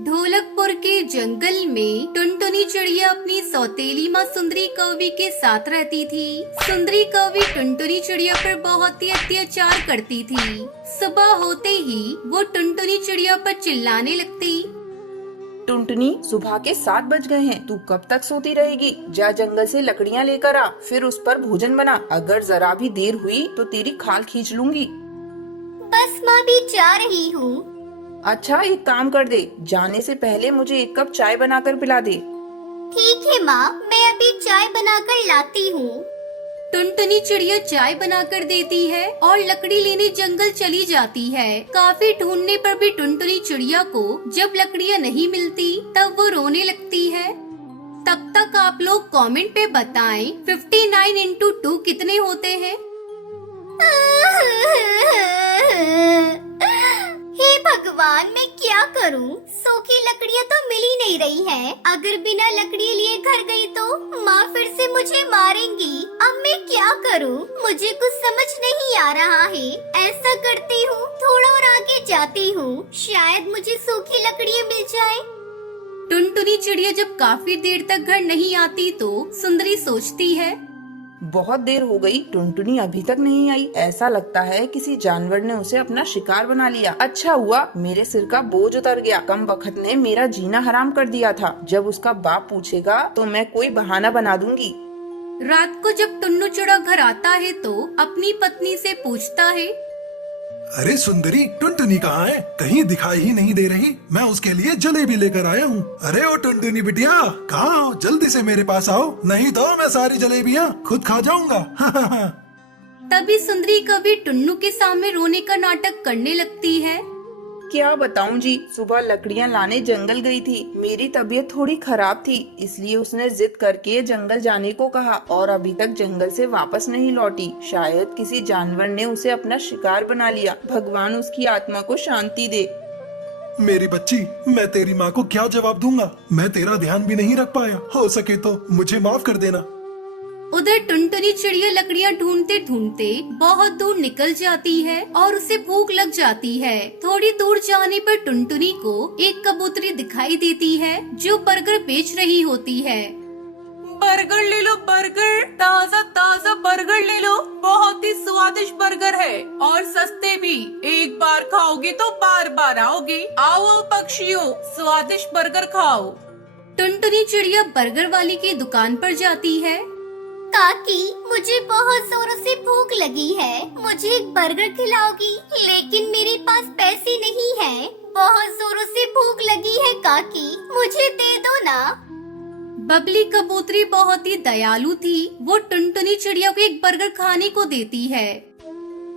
ढोलकपुर के जंगल में टुनटुनी चिड़िया अपनी सौतेली माँ सुंदरी कौवी के साथ रहती थी। सुंदरी कौवी टुनटुनी चिड़िया पर बहुत ही अत्याचार करती थी। सुबह होते ही वो टुनटुनी चिड़िया पर चिल्लाने लगती। टुनटुनी, सुबह के 7 बज गए हैं। तू कब तक सोती रहेगी? जा जंगल से लकड़ियाँ लेकर आ, फिर उस पर भोजन बना। अगर जरा भी देर हुई तो तेरी खाल खींच लूंगी। बस माँ भी जा रही हूँ। अच्छा, एक काम कर दे, जाने से पहले मुझे 1 कप चाय बनाकर पिला दे। ठीक है माँ, मैं अभी चाय बनाकर लाती हूँ। टुनटुनी चिड़िया चाय बनाकर देती है और लकड़ी लेने जंगल चली जाती है। काफी ढूंढने पर भी टुनटुनी चिड़िया को जब लकड़ियाँ नहीं मिलती तब वो रोने लगती है। तब तक आप लोग कमेंट पे बताएं 59 इंटू 2 कितने होते हैं। हे भगवान, मैं क्या करूं? सूखी लकड़ियां तो मिल ही नहीं रही हैं। अगर बिना लकड़ी लिए घर गई तो माँ फिर से मुझे मारेंगी। अब मैं क्या करूं? मुझे कुछ समझ नहीं आ रहा है। ऐसा करती हूँ, थोड़ा और आगे जाती हूँ, शायद मुझे सूखी लकड़ियाँ मिल जाए। टुनटुनी चिड़िया जब काफी देर तक घर नहीं आती तो सुंदरी सोचती है, बहुत देर हो गई, टुनटुनी अभी तक नहीं आई। ऐसा लगता है किसी जानवर ने उसे अपना शिकार बना लिया। अच्छा हुआ मेरे सिर का बोझ उतर गया। कम बखत ने मेरा जीना हराम कर दिया था। जब उसका बाप पूछेगा तो मैं कोई बहाना बना दूंगी। रात को जब टुन्नू चिड़ा घर आता है तो अपनी पत्नी से पूछता है, अरे सुंदरी, टुनटुनी कहाँ है? कहीं दिखाई ही नहीं दे रही। मैं उसके लिए जलेबी लेकर आया हूँ। अरे ओ टुनटुनी बिटिया, कहाँ हो? जल्दी से मेरे पास आओ, नहीं तो मैं सारी जलेबियाँ खुद खा जाऊंगा। तभी सुंदरी कभी टुन्नू के सामने रोने का नाटक करने लगती है। क्या बताऊं जी, सुबह लकड़ियां लाने जंगल गई थी। मेरी तबीयत थोड़ी खराब थी, इसलिए उसने जिद करके जंगल जाने को कहा और अभी तक जंगल से वापस नहीं लौटी। शायद किसी जानवर ने उसे अपना शिकार बना लिया। भगवान उसकी आत्मा को शांति दे। मेरी बच्ची, मैं तेरी माँ को क्या जवाब दूंगा? मैं तेरा ध्यान भी नहीं रख पाया। हो सके तो मुझे माफ कर देना। उधर टुनटुनी चिड़िया लकड़ियाँ ढूंढते ढूंढते बहुत दूर निकल जाती है और उसे भूख लग जाती है। थोड़ी दूर जाने पर टुनटुनी को एक कबूतरी दिखाई देती है जो बर्गर बेच रही होती है। बर्गर ले लो, बर्गर, ताजा ताजा बर्गर ले लो। बहुत ही स्वादिष्ट बर्गर है और सस्ते भी। एक बार खाओगे तो बार बार आओगे। आओ पक्षियों, स्वादिष्ट बर्गर खाओ। टुनटुनी चिड़िया बर्गर वाली की दुकान पर जाती है। काकी, मुझे बहुत जोरों से भूख लगी है। मुझे एक बर्गर खिलाओगी? लेकिन मेरे पास पैसे नहीं हैं। बहुत जोरों से भूख लगी है काकी, मुझे दे दो ना। बबली कबूतरी बहुत ही दयालु थी। वो टुनटुनी चिड़िया को एक बर्गर खाने को देती है।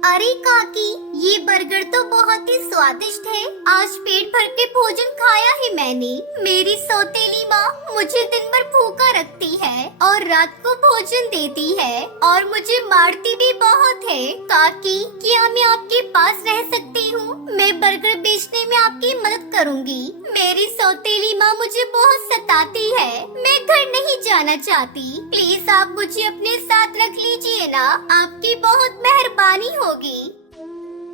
अरे काकी, ये बर्गर तो बहुत ही स्वादिष्ट है। आज पेट भर के भोजन खाया है मैंने। मेरी सौतेली माँ मुझे दिन भर भूखा रखती है और रात को भोजन देती है और मुझे मारती भी बहुत है। काकी, क्या मैं आपके पास रह सकती हूँ? मैं बर्गर बेचने में आपकी मदद करूँगी। मेरी सौतेली माँ मुझे बहुत सताती है। मैं घर नहीं जाना चाहती। प्लीज आप मुझे अपने साथ रख लीजिए ना। आपकी बहुत मेहरबानी होगी।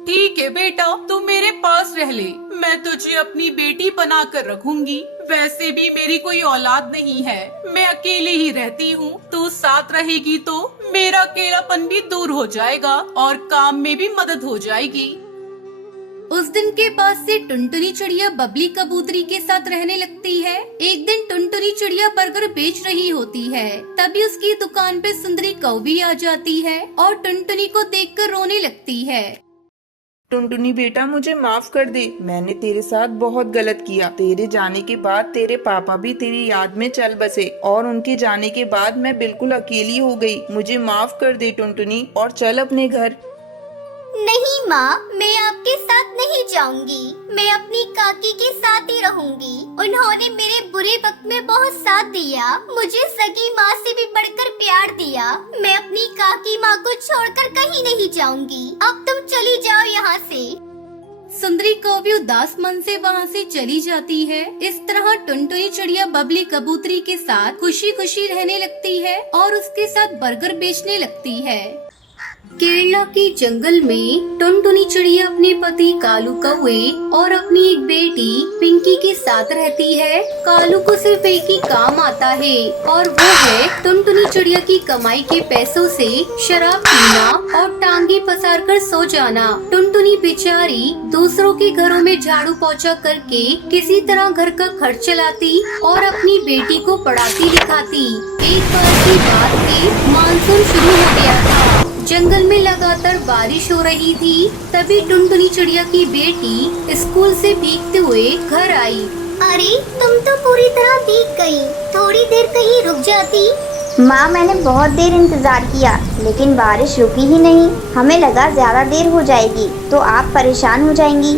ठीक है बेटा, तू मेरे पास रह ले। मैं तुझे अपनी बेटी बना कर रखूंगी। वैसे भी मेरी कोई औलाद नहीं है, मैं अकेली ही रहती हूँ। तू साथ रहेगी तो मेरा अकेलापन भी दूर हो जाएगा और काम में भी मदद हो जाएगी। उस दिन के बाद से टुनटुनी चिड़िया बबली कबूतरी के साथ रहने लगती है। एक दिन टुनटुनी चिड़िया बर्गर बेच रही होती है। तभी उसकी दुकान पे सुंदरी कौवी आ जाती है और टुनटुनी को देखकर रोने लगती है। टुनटुनी बेटा, मुझे माफ कर दे। मैंने तेरे साथ बहुत गलत किया। तेरे जाने के बाद तेरे पापा भी तेरी याद में चल बसे और उनके जाने के बाद मैं बिल्कुल अकेली हो गई। मुझे माफ कर दे टुनटुनी और चल अपने घर। नहीं माँ, मैं आपके साथ नहीं जाऊंगी। मैं अपनी काकी के साथ ही रहूंगी। उन्होंने मेरे बुरे वक्त में बहुत साथ दिया। मुझे सगी माँ से भी बढ़कर प्यार दिया। मैं अपनी काकी माँ को छोड़कर कहीं नहीं जाऊंगी। अब तुम चली जाओ यहाँ से। सुंदरी कौवी उदास मन से वहाँ से चली जाती है। इस तरह टुनटुनी चिड़िया बबली कबूतरी के साथ खुशी खुशी रहने लगती है और उसके साथ बर्गर बेचने लगती है। केरला के जंगल में टुनटुनी चिड़िया अपने पति कालू कौवे और अपनी एक बेटी पिंकी के साथ रहती है। कालू को सिर्फ एक ही काम आता है और वो है टुनटुनी चिड़िया की कमाई के पैसों से शराब पीना और टांगे पसार कर सो जाना। टुनटुनी बेचारी दूसरों के घरों में झाड़ू पोछा करके किसी तरह घर का खर्च चलाती और अपनी बेटी को पढ़ाती लिखाती। एक बार की बात थी, मानसून शुरू हो गया था। जंगल में लगातार बारिश हो रही थी। तभी टुनटुनी चिड़िया की बेटी स्कूल से भीगते हुए घर आई। अरे तुम तो पूरी तरह भीग गई। थोड़ी देर कहीं रुक जाती। माँ, मैंने बहुत देर इंतजार किया लेकिन बारिश रुकी ही नहीं। हमें लगा ज्यादा देर हो जाएगी तो आप परेशान हो जाएंगी।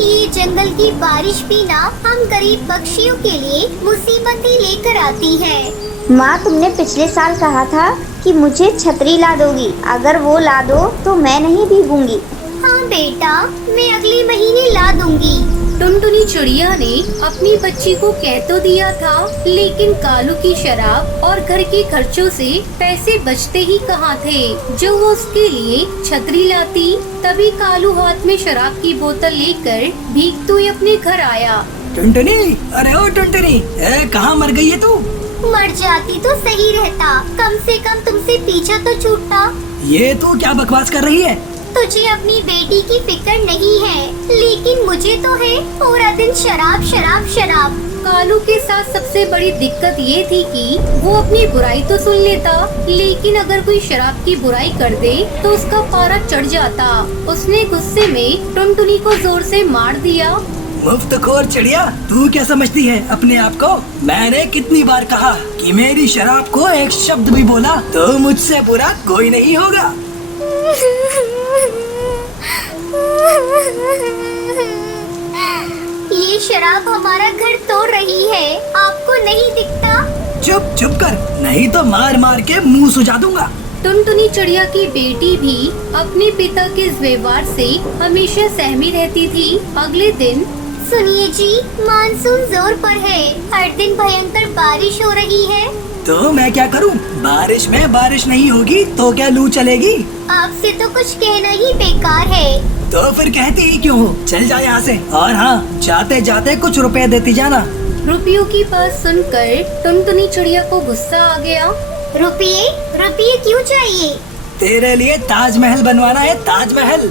ये जंगल की बारिश भी ना हम गरीब पक्षियों के लिए मुसीबत ही लेकर आती है। माँ, तुमने पिछले साल कहा था कि मुझे छतरी ला दोगी। अगर वो ला दो तो मैं नहीं भीगूंगी। हाँ बेटा, मैं अगले महीने ला दूंगी। टुनटुनी चिड़िया ने अपनी बच्ची को कह तो दिया था, लेकिन कालू की शराब और घर के खर्चों से पैसे बचते ही कहाँ थे जो वो उसके लिए छतरी लाती। तभी कालू हाथ में शराब की बोतल लेकर भीगते हुए अपने घर आया। टुनटुनी, अरे ओ टुनटुनी, कहाँ मर गई है तू? मर जाती तो सही रहता, कम से कम तुमसे पीछा तो छूटता। ये तू क्या बकवास कर रही है? तुझे अपनी बेटी की फिक्र नहीं है, लेकिन मुझे तो है। पूरा दिन शराब शराब शराब। कालू के साथ सबसे बड़ी दिक्कत ये थी कि वो अपनी बुराई तो सुन लेता, लेकिन अगर कोई शराब की बुराई कर दे तो उसका पारा चढ़ जाता। उसने गुस्से में टुनटुनी को जोर से मार दिया। मुफ्तखोर चिड़िया, तू क्या समझती है अपने आप को? मैंने कितनी बार कहा कि मेरी शराब को एक शब्द भी बोला तो मुझसे बुरा कोई नहीं होगा। ये शराब हमारा घर तोड़ रही है, आपको नहीं दिखता? चुप चुप कर, नहीं तो मार मार के मुंह सुजा दूंगा। टुनटुनी चिड़िया की बेटी भी अपने पिता के इस व्यवहार से हमेशा सहमी रहती थी। अगले दिन सुनिए जी, मानसून जोर पर है। हर दिन भयंकर बारिश हो रही है। तो मैं क्या करूं? बारिश में बारिश नहीं होगी तो क्या लू चलेगी? आपसे तो कुछ कहना ही बेकार है। तो फिर कहती ही क्यों हो? चल जा यहाँ से। और हाँ, जाते जाते कुछ रुपए देती जाना। रुपयों की बात सुनकर टुनटुनी चिड़िया को गुस्सा आ गया। रुपये? रुपये क्यों चाहिए? तेरे लिए ताजमहल बनवाना है, ताजमहल।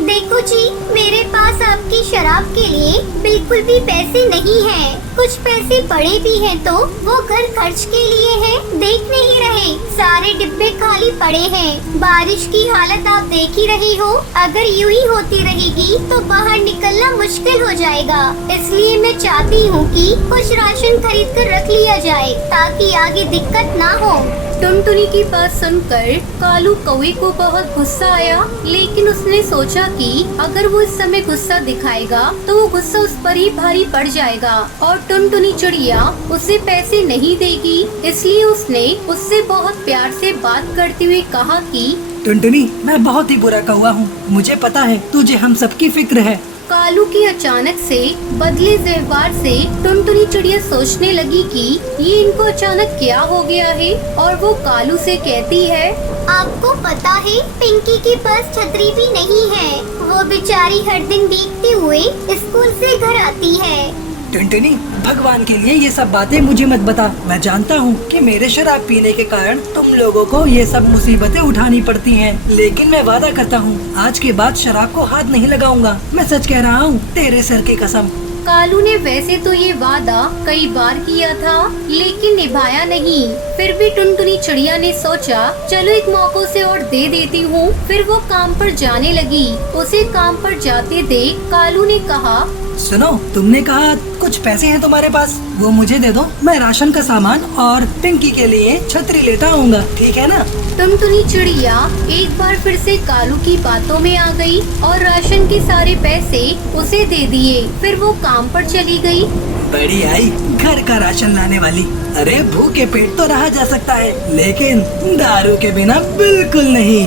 देखो जी, मेरे पास आपकी शराब के लिए बिल्कुल भी पैसे नहीं हैं। कुछ पैसे पड़े भी हैं तो वो घर खर्च के लिए हैं। देख नहीं रहे, सारे डिब्बे खाली पड़े हैं। बारिश की हालत आप देख ही रही हो। अगर यूं ही होती रहेगी तो बाहर निकलना मुश्किल हो जाएगा। इसलिए मैं चाहती हूँ कि कुछ राशन खरीद कर रख लिया जाए ताकि आगे दिक्कत ना हो। टुनटुनी की बात सुनकर कालू कौवे को बहुत गुस्सा आया, लेकिन उसने सोचा कि अगर वो इस समय गुस्सा दिखाएगा तो वो गुस्सा उस पर ही भारी पड़ जाएगा और टुनटुनी चिड़िया उसे पैसे नहीं देगी। इसलिए उसने उससे बहुत प्यार से बात करते हुए कहा कि टुनटुनी, मैं बहुत ही बुरा कौवा हूँ। मुझे पता है तुझे हम सबकी फिक्र है। कालू की अचानक से बदले व्यवहार से टुनटुनी चिड़िया सोचने लगी कि ये इनको अचानक क्या हो गया है और वो कालू से कहती है, आपको पता है पिंकी के पास छतरी भी नहीं है। वो बेचारी हर दिन भीगते हुए स्कूल से घर आती है। टुनटुनी, भगवान के लिए ये सब बातें मुझे मत बता। मैं जानता हूँ कि मेरे शराब पीने के कारण तुम लोगों को ये सब मुसीबतें उठानी पड़ती हैं, लेकिन मैं वादा करता हूँ आज के बाद शराब को हाथ नहीं लगाऊंगा। मैं सच कह रहा हूँ, तेरे सर की कसम। कालू ने वैसे तो ये वादा कई बार किया था, लेकिन निभाया नहीं। फिर भी टुनटुनी चिड़िया ने सोचा, चलो एक मौका से और दे देती हूँ। फिर वो काम पर जाने लगी। उसे काम पर जाते देख कालू ने कहा, सुनो, तुमने कहा कुछ पैसे हैं तुम्हारे पास, वो मुझे दे दो। मैं राशन का सामान और पिंकी के लिए छतरी लेता आऊंगा, ठीक है ना? टुनटुनी चिड़िया एक बार फिर से कालू की बातों में आ गई और राशन के सारे पैसे उसे दे दिए। फिर वो काम पर चली गई। बड़ी आई घर का राशन लाने वाली। अरे भूखे पेट तो रहा जा सकता है, लेकिन दारू के बिना बिल्कुल नहीं।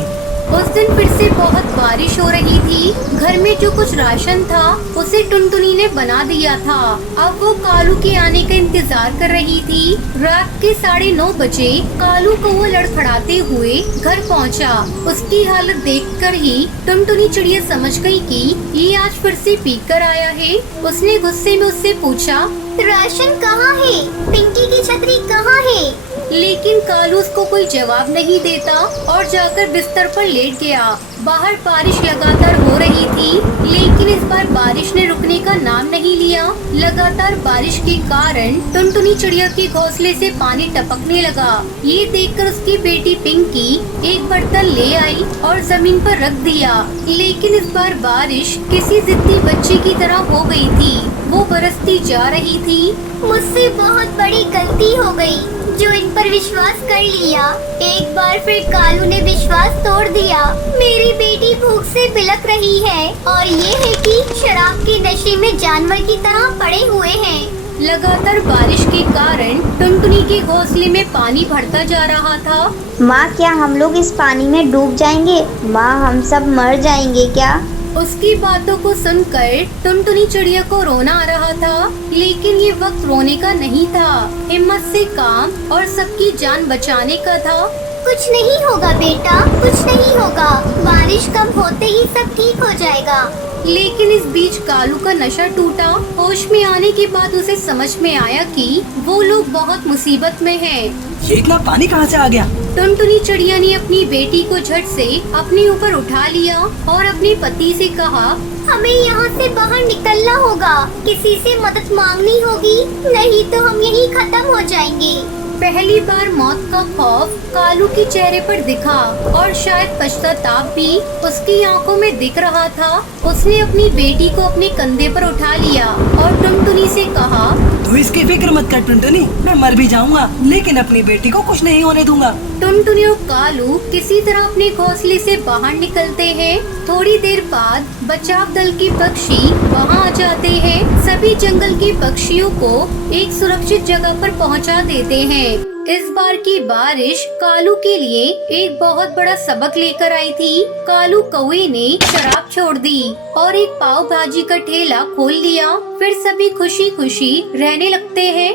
उस दिन फिर से बहुत बारिश हो रही थी। घर में जो कुछ राशन था उसे टुनटुनी ने बना दिया था। अब वो कालू के आने का इंतजार कर रही थी। रात के 9:30 बजे कालू कौवा लड़खड़ाते हुए घर पहुंचा। उसकी हालत देखकर ही टुनटुनी चिड़िया समझ गई कि ये आज फिर से पीक कर आया है। उसने गुस्से में उससे पूछा, राशन कहाँ है? पिंकी की छतरी कहाँ है? लेकिन कालू उसको कोई जवाब नहीं देता और जाकर बिस्तर पर लेट गया। बाहर बारिश लगातार हो रही थी, लेकिन इस बार बारिश ने रुकने का नाम नहीं लिया। लगातार बारिश के कारण टुनटुनी चिड़िया के घोंसले से पानी टपकने लगा। ये देखकर उसकी बेटी पिंकी एक बर्तन ले आई और जमीन पर रख दिया। लेकिन इस बार बारिश किसी जिद्दी बच्ची की तरह हो गई थी। वो बरसती जा रही थी। मुझसे बहुत बड़ी गलती हो गई जो इन पर विश्वास कर लिया। एक बार फिर कालू ने विश्वास तोड़ दिया। मेरी बेटी भूख से बिलख रही है और ये है कि शराब के नशे में जानवर की तरह पड़े हुए हैं। लगातार बारिश के कारण टुनटुनी के घोंसले में पानी भरता जा रहा था। माँ, क्या हम लोग इस पानी में डूब जाएंगे? माँ, हम सब मर जाएंगे क्या? उसकी बातों को सुनकर टुनटुनी चिड़िया को रोना आ रहा था, लेकिन ये वक्त रोने का नहीं था। हिम्मत से काम और सबकी जान बचाने का था। कुछ नहीं होगा बेटा, कुछ नहीं होगा। बारिश कम होते ही सब ठीक हो जाएगा। लेकिन इस बीच कालू का नशा टूटा। होश में आने के बाद उसे समझ में आया कि वो लोग बहुत मुसीबत में हैं। ये इतना पानी कहाँ से आ गया? टुनटुनी चिड़िया ने अपनी बेटी को झट से अपने ऊपर उठा लिया और अपने पति से कहा, हमें यहाँ से बाहर निकलना होगा। किसी से मदद मांगनी होगी, नहीं तो हम यहीं खत्म हो जाएंगे। पहली बार मौत का खौफ कालू के चेहरे पर दिखा और शायद पश्चाताप भी उसकी आंखों में दिख रहा था। उसने अपनी बेटी को अपने कंधे पर उठा लिया और टुनटुनी से कहा, तू इसकी फिक्र मत कर टुनटुनी, मैं मर भी जाऊंगा लेकिन अपनी बेटी को कुछ नहीं होने दूंगा। टुनटुनी और कालू किसी तरह अपने घोंसले से बाहर निकलते हैं। थोड़ी देर बाद बचाव दल के पक्षी वहां आ जाते हैं। सभी जंगल के पक्षियों को एक सुरक्षित जगह पर पहुंचा देते हैं। इस बार की बारिश कालू के लिए एक बहुत बड़ा सबक लेकर आई थी। कालू कौवे ने शराब छोड़ दी और एक पाव भाजी का ठेला खोल लिया। फिर सभी खुशी खुशी रहने लगते हैं।